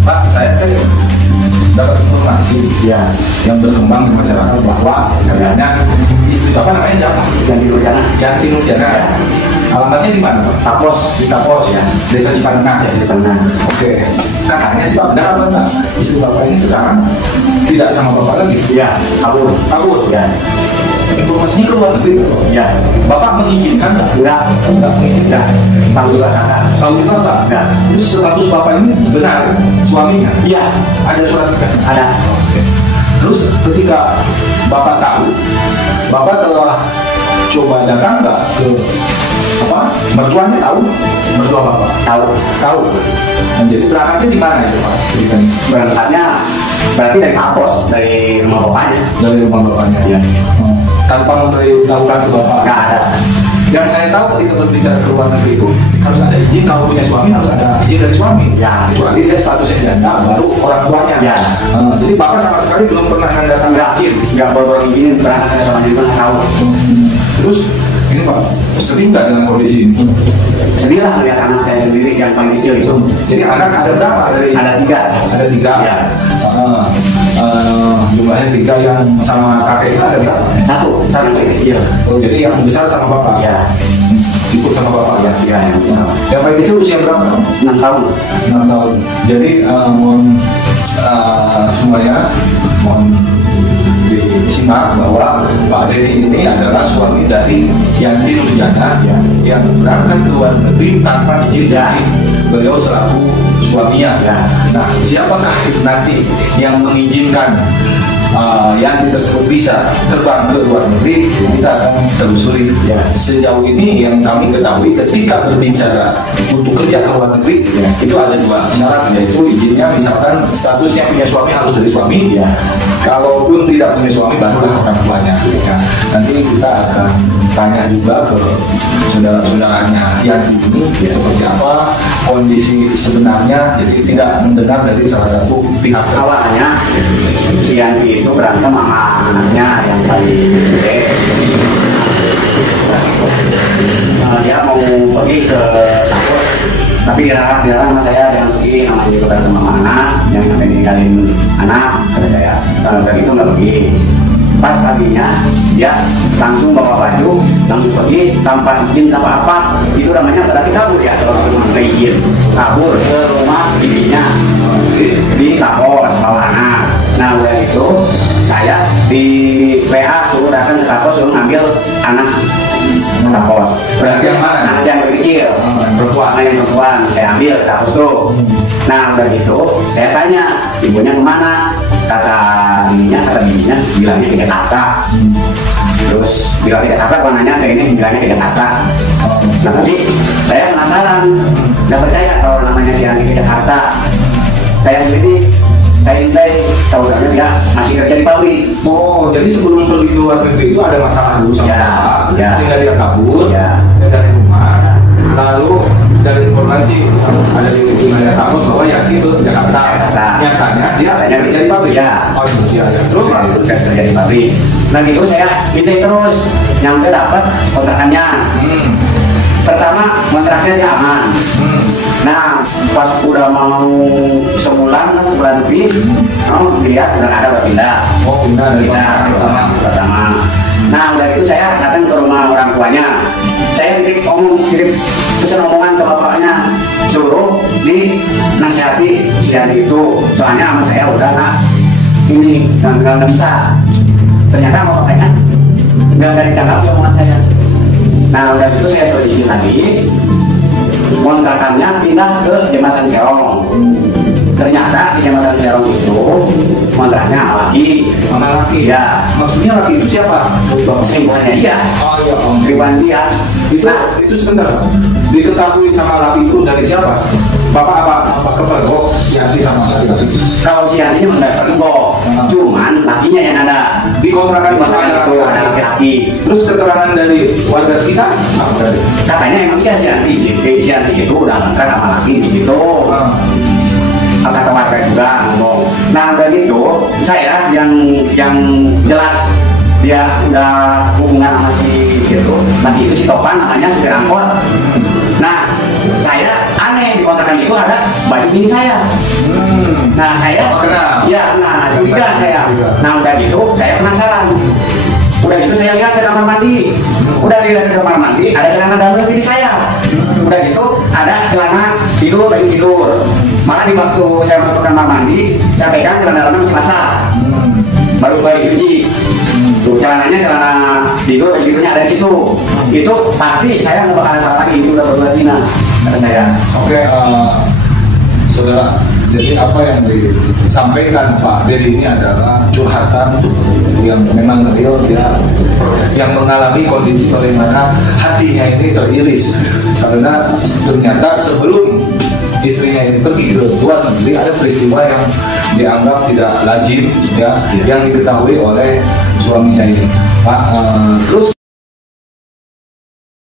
Pak, saya kan dapat informasi ya yang berkembang di masyarakat bahwa katanya istri Bapak namanya siapa? Yanti Nurjana. Yanti Nurjana. Ya. Alamatnya di mana, Pak? Tapos. Di Tapos ya, Desa Cipanenang. Ya, Cipanenang. Oke. Katanya sih Pak, benar apa enggak? Istri Bapak ini sekarang tidak sama Bapak lagi? Ya, kabur. Kabur? Ya. Informasinya keluar negeri Pak? Ya. Bapak mengizinkan nggak? Enggak. Enggak mengizinkan. Tahu juga kakak. Tahu itu apa? Enggak. Terus status Bapak ini benar suaminya? Iya. Ada surat nikah? Ada. Terus ketika Bapak tahu, Bapak telah coba datang nggak ke apa? Mertuanya tahu? Mertua Bapak? Tahu. Tahu. Nah, jadi berangkatnya di mana itu Pak? Ceritanya? Berangkatnya berarti dari Tapos, dari rumah bapaknya. Dari rumah Bapaknya. Iya. Tanpa memberitahukan ke Bapak? Enggak ada. Yang saya tahu ketika berbicara ke luar negeri itu harus ada izin, kalau punya suami harus ada izin dari suami. Ya. Kecuali dia statusnya janda, baru orang tuanya. Ya. Jadi Bapak sama sekali belum pernah datang izin. Enggak baru izin berangkat sama dia nggak tahu. Terus ini Pak, sering nggak dengan kondisi ini? Sedih lah melihat anak saya sendiri yang paling kecil itu. Jadi anak ada berapa? Ada 3. Ada 3. Ya. Jumlahnya 3 yang sama kakeknya ada berapa? Satu yang paling kecil. Oh, jadi yang besar sama Bapak? Ya. Ikut sama Bapak ya? Ya, yang besar. Yang paling kecil usia berapa? 6 tahun. 6 tahun. Jadi mohon semuanya mohon disimak bahwa Pak Denny ini adalah suami dari Yanti Nurjana yang berangkat ke luar negeri tanpa izin dari beliau selaku suaminya. Nah, siapakah nanti yang mengizinkan Yanti tersebut bisa terbang ke luar negeri? Kita akan telusuri. Sejauh ini yang kami ketahui ketika berbicara untuk kerja ke luar negeri itu ada 2 syarat, yaitu izinnya misalkan statusnya punya suami harus dari suami. Kalaupun tidak punya suami barulah orang tuanya. Nanti kita akan tanya juga ke saudara-saudaranya Yanti ini seperti apa kondisi sebenarnya. Jadi tidak mendengar dari salah satu pihak. Awalnya si Yanti itu berantem sama anaknya yang paling gede. Dia mau pergi ke Tapos, tapi dia sama saya jangan pergi, namanya juga berantem sama anak, jangan sampai ninggalin anak, kata saya. Dari itu nggak pergi. Pas paginya dia langsung bawa baju, langsung pergi tanpa izin tanpa apa. Itu namanya berarti kabur ya, kalau nggak izin. Kabur ke rumah bibinya di Tapos bawa anak. Nah udah itu saya di PA suruh datang ke Tapos, suruh ngambil anak Tapos. Berarti yang mana? Anak yang kecil, perempuan. Anak yang perempuan saya ambil Tapos tuh. Nah udah gitu saya tanya ibunya kemana? Kata bibinya bilangnya ke Jakarta. Terus bilang ke Jakarta, kalau nanya kayak ini bilangnya ke Jakarta. Nah tapi saya penasaran, nggak percaya kalau namanya si Yanti ke Jakarta. Saya sendiri saya tahu-tahunya dia masih kerja di pabrik. Oh, jadi sebelum pergi ke luar negeri itu ada masalah dulu sama Bapak, sehingga dia kabur dari rumah. Lalu dari informasi ada di wilayah Tapos bahwa Yanti itu ke Jakarta. Nyatanya dia kerja di pabrik. Oh iya. Terus itu kerja di pabrik. Nah gitu saya minta terus, nyampe dapat kontrakannya. Pertama kontraknya dia aman. Nah pas udah mau sebulan lebih, dilihat udah ada udah pindah. Oh pindah dari pertama. Nah udah itu saya datang ke rumah orang tuanya. Saya kirim pesan omongan ke bapaknya, suruh di nasihati si Yanti itu. Soalnya sama saya udah nggak bisa. Ternyata bapaknya nggak ditanggapi omongan saya. Nah udah itu saya suruh izin lagi. Kontrakannya pindah ke Jembatan Serong. Ternyata di Jembatan Serong itu kontraknya laki. Ya. Maksudnya laki itu siapa? Selingkuhannya dia. Oh iya. Selingkuhan dia. Itu sebentar. Diketahui sama laki itu dari siapa? Bapak apa kepergok Yanti sama laki-laki? Kalau si Yantinya nggak pergok, cuman lakinya yang ada di kontrakan itu ada laki-laki. Terus keterangan dari warga sekitar apa tadi? Katanya emang dia si Yanti itu udah kontrak sama laki di situ. Kata warga juga ngomong. Nah dari itu saya yang jelas dia udah hubungan sama si itu. Laki itu si Topan namanya, supir angkot. Nah saya aneh di kontrakan itu ada baju bini saya. Nah saya, ya, nah curiga saya. Nah udah gitu, saya penasaran. Udah gitu saya lihat ke kamar mandi. Udah dilihat ke kamar mandi, ada celana dalam pilih saya. Udah gitu, ada celana tidur, baju tidur. Malah di waktu saya masuk ke kamar mandi, saya pegang celana dalamnya masih basah. Baru dicuci. Tuh celananya celana tidur, baju tidurnya ada di situ. Itu pasti saya nggak bakal salah lagi, itu udah berlatina kata saya. Oke, saudara, jadi apa yang disampaikan Pak Dedi ini adalah curhatan yang memang real, dia yang mengalami kondisi bagaimana hatinya ini teriris karena ternyata sebelum istrinya ini pergi ke luar negeri ada peristiwa yang dianggap tidak lazim ya, yang diketahui oleh suaminya ini Pak. Terus